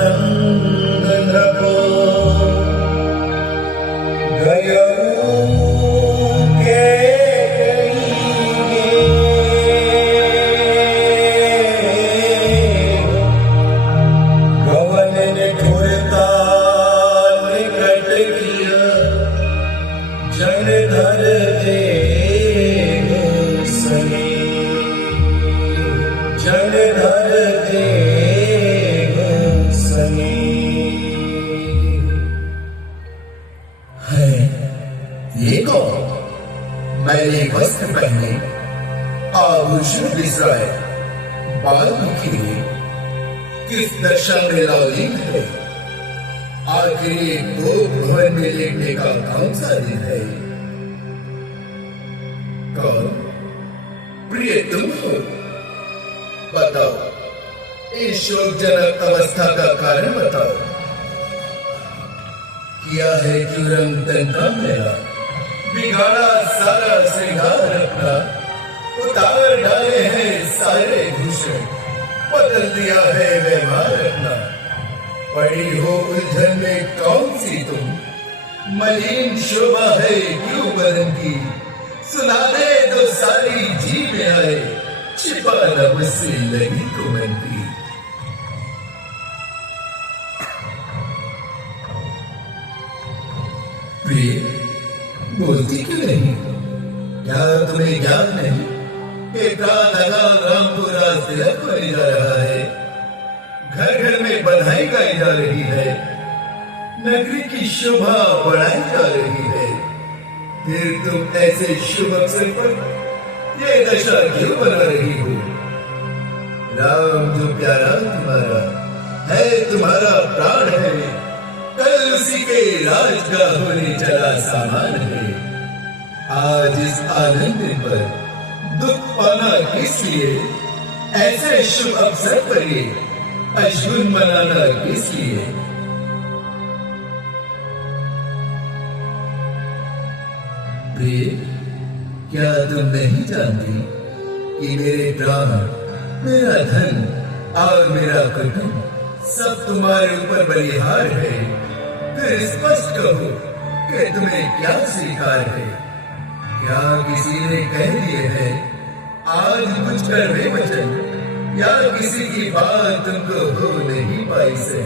आनंद नको गयो के कहिए गवन ने ठुरता निकट किया जन धर दे सने जन धर दे सने है ये कौन मैंने वस्त्र पहने आभूषण बिसराए बाल खिले किस दशा में लौलीन है आखिर दो भवन में लेटने का कौन सा दिन है कौन प्रिय तुम हो बताओ इस शोकजनक अवस्था का कारण बताओ किया है क्यों रंग तन का मेरा बिगाड़ा सारा श्रृंगार अपना उतार डाले हैं सारे भूषण बदल दिया है व्यवहार अपना पड़ी हो उलझन में कौन सी तुम मलिन शोभा है क्यों बदन की सुना दे तो सारी जी में आए छिपा न मुझसे लगी को मन की प्रिय बोलती क्यों नहीं क्या तुम्हें ज्ञान नहीं कि प्राण लगा रामपुरा तिलक होने जा रहा है घर घर में बधाई गाई जा रही है नगरी की शोभा बढ़ाई जा रही है फिर तुम ऐसे शुभ अवसर पर ये दशा क्यों बना रही हो राम जो प्यारा तुम्हारा है तुम्हारा प्राण है कल उसी के राजगाह होने चला सामान है आज इस आनंद पर दुख पाना किस लिए ऐसे शुभ अवसर पर ये अशुभ मनाना किस लिए प्रिय क्या तुम नहीं जानती कि मेरे प्राण मेरा धन और मेरा कुटुंब सब तुम्हारे ऊपर बलिहार है फिर स्पष्ट कहो कि तुम्हें क्या स्वीकार है क्या किसी ने कह दिए है आज कुछ कड़वे वचन या किसी की बात तुमको हो नहीं पाई से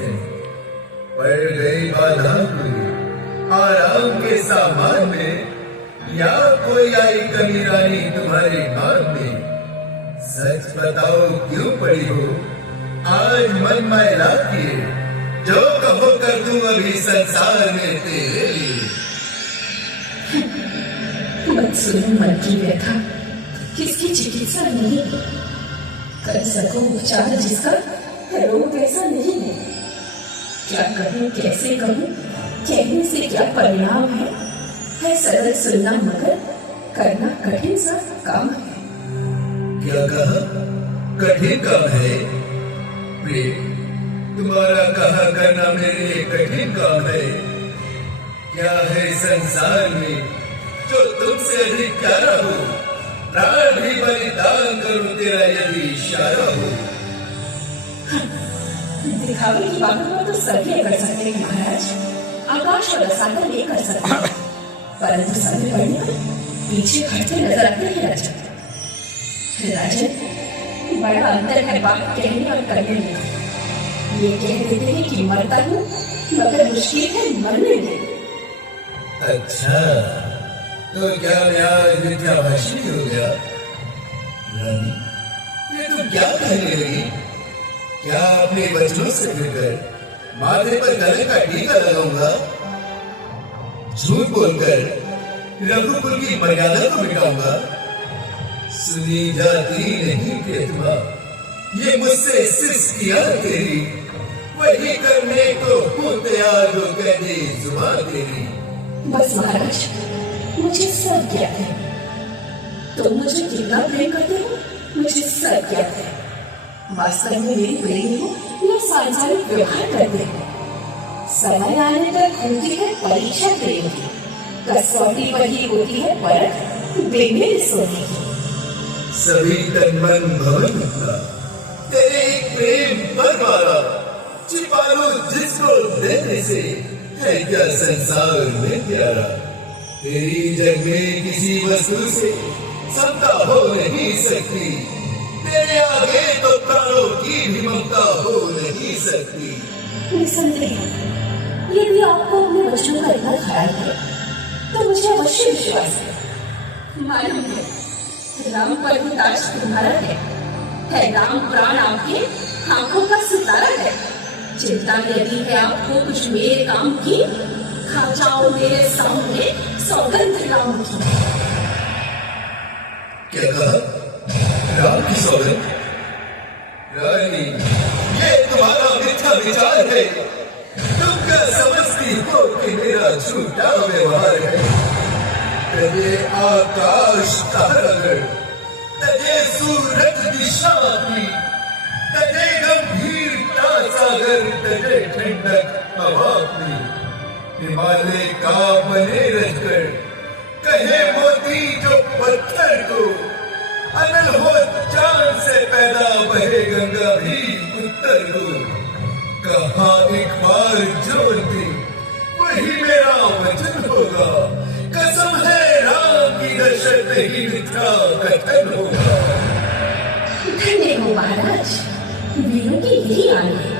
पड़ गई बाधा कोई आराम के सामान में या कोई आई कमी रानी तुम्हारे मान में सच बताओ क्यों पड़ी हो आज मन मैला किए जो कहो कर दूं अभी संसार में तेरे लिए मत सुनो मन की व्यथा किसकी चिकित्सा नहीं कर सको उपचार जिसका रोग ऐसा नहीं है क्या कहूँ कैसे कहूँ कहने से क्या परिणाम है सरल सुनना मगर करना कठिन सा काम है क्या कहा कठिन काम है प्रिय तुम्हारा कहा करना मेरे लिए कठिन काम है क्या है संसार में जो तुमसे अधिक प्यारा हो प्राण भी बलिदान करूं तेरा यदि इशारा हो दिखावे की बातों तो सभी कर सकते हैं महाराज आकाश और सागर नहीं कर सकते परंतु समय पड़ने पर पीछे हटते नजर आते हैं राजन बड़ा अंतर है बात कहने और करने में ये कह देते हैं कि मरता हूँ मगर मुश्किल है मरने में अच्छा तो क्या न्याय मिथ्याभाषी हो गया रानी ये तुम क्या कहने लगी क्या अपने वचनों से फिरकर माथे पर गले का टीका लगाऊंगा झूठ बोलकर रघुकुल की मर्यादा को मिटाऊंगा सुनी जाती नहीं प्रियतमा ये मुझसे सिस किया तेरी वही करने को हूँ तैयार हो कह दे जुबान तेरी बस महाराज मुझे सब ज्ञात है तुम मुझे कितना प्रेम करते हो मुझे सब ज्ञात है वास्तव में मेरी प्रेमी हो या सांसारिक व्यवहार करते हो समय आने तक होती है परीक्षा प्रेम की कसौटी पर ही होती है परख बेमेल सोने की सभी तन मन भवन तेरे प्रेम पर वाला छिपा मानो जिसको देने से है क्या संसार में प्यारा। तेरी जग में किसी वस्तु से समता हो नहीं सकती, तेरे आगे तो प्राणों की भी ममता हो नहीं सकती। निसंदेह यदि आपको अपने बच्चों का इतना ख्याल है तो मुझे अवश्य विश्वास है। मालूम है राम पर भी ताज तुम्हारा है राम प्राण आपके आंखों का सितारा है। चिंता यदि है आपको कुछ मेरे काम की, खा जाओ मेरे सामने सौगंध राम की। क्या कहा? राम की सौगंध? रानी, ये तुम्हारा मिथ्या विचार है। तुम क्या समझती हो कि मेरा झूठा व्यवहार है? तजे आकाश तारागढ़, तजे सूरज दिशा अपनी, तजे गंभीरता सागर, तजे ठंडक हवा अपनी। हिमालय का बने रखकर कहे मोती जो पत्थर को, अनल हो चांद से पैदा बहे गंगा भी उत्तर को। कहा एक बार जोर दे वही मेरा वचन होगा, कसम है राम की दशरथ ही मिथ्या कथन होगा। धन्य हो महाराज, वीरों की यही आन है,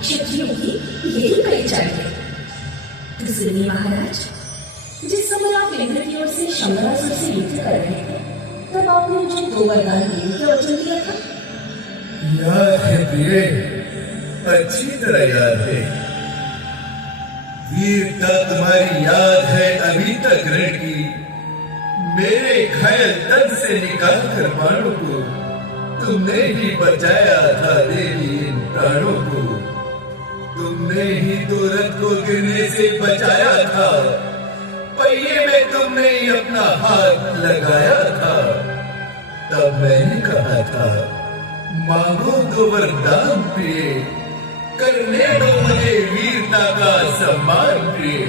क्षत्रियों की यही पहचान है। तो सुनिए महाराज, जिस समय आप इंद्र की ओर से शंबरासुर से युद्ध कर रहे थे तब आपने मुझे 2 वरदान देने का वचन दिया था। याद है प्रिय, अच्छी तरह याद है। वीरता तुम्हारी याद है अभी तक रण की। मेरे घायल तन से निकाल कर बाणों को तुमने ही बचाया था देवी इन प्राणों को। तुमने ही तो रथ को गिरने से बचाया था, पहिए में तुमने ही अपना हाथ लगाया था। तब मैंने कहा था मांगो 2 वरदान प्रिय, करने दो मुझे वीरता का सम्मान प्रिय।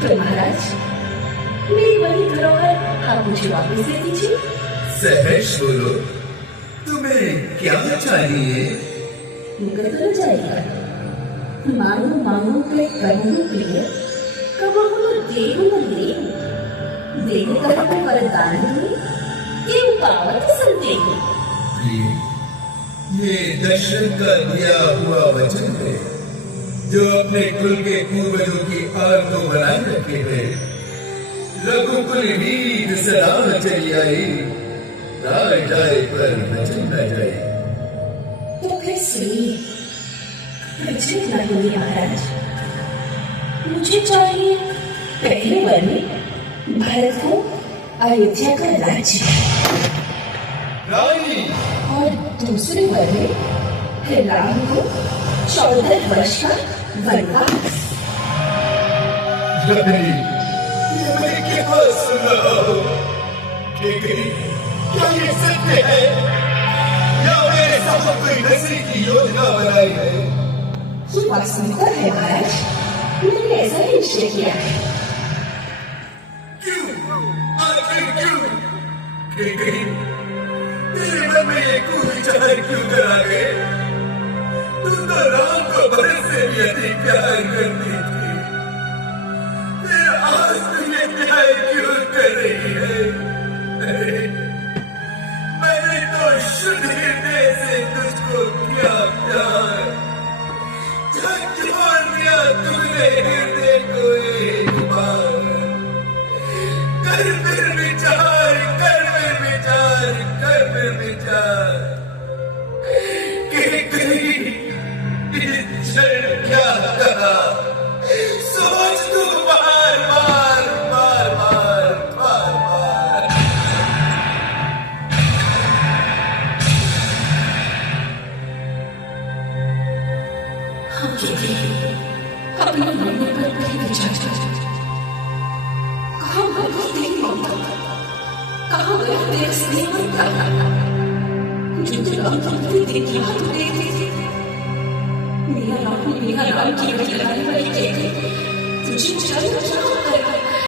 तो महाराज मेरी वही धरोहर आप मुझे वापस दे दीजिए। सहर्ष बोलो, तुम्हें क्या चाहिए? मुकर तो जाएगा, मांगो मांगो कर करूँ प्रिय, कबो देव न देव कर वरदान हुए ये पावत संदेह। प्रिय, ये दशरथ का दिया हुआ वचन है जो अपने कुल के पूर्वजों की आग को बनाए रखे है। रघुकुल वीर सदा चली आई, राय जाए पर वचन न जाए। तो फिर सुनिए, विचलित न होइए महाराज। मुझे चाहिए पहले वर में भरत को अयोध्या का राज्य, रानी, और दूसरे वर में राम को 14 वर्ष का वनवास। रानी, ये मैं क्या सुन रहा हूँ? क्या ये सत्य है या मेरे साथ कोई नशे की योजना बनाई है? ये वास्तविकता है महाराज, मैंने ऐसा ही निश्चय किया है। क्यों? आखिर क्यों? तेरे मन में ये कुविचार क्यों करा गए? तुम तो राम को भरत से भी अधिक प्यार करती थी, फिर आज तुम ये प्यार क्यों कर रही है? अरे मैंने तो शुद्ध हृदय से तुझको किया प्यार, झकझोर दिया तूने हृदय को एक बार। कर फिर विचार, कर फिर विचार, कर फिर विचार कि कहीं इस क्षण क्या कहा, सोच तू बार बार बार बार बार बार। हम कहते हैं अपने मरने पर कहीं विचार कर, कहाँ गया तेरी ममता, कहाँ गया तेरा स्नेह का, जो तेरा अंतिम देखी हाथ देते थे। मेरा राम की लड़ाई वाली कहते तुझे चल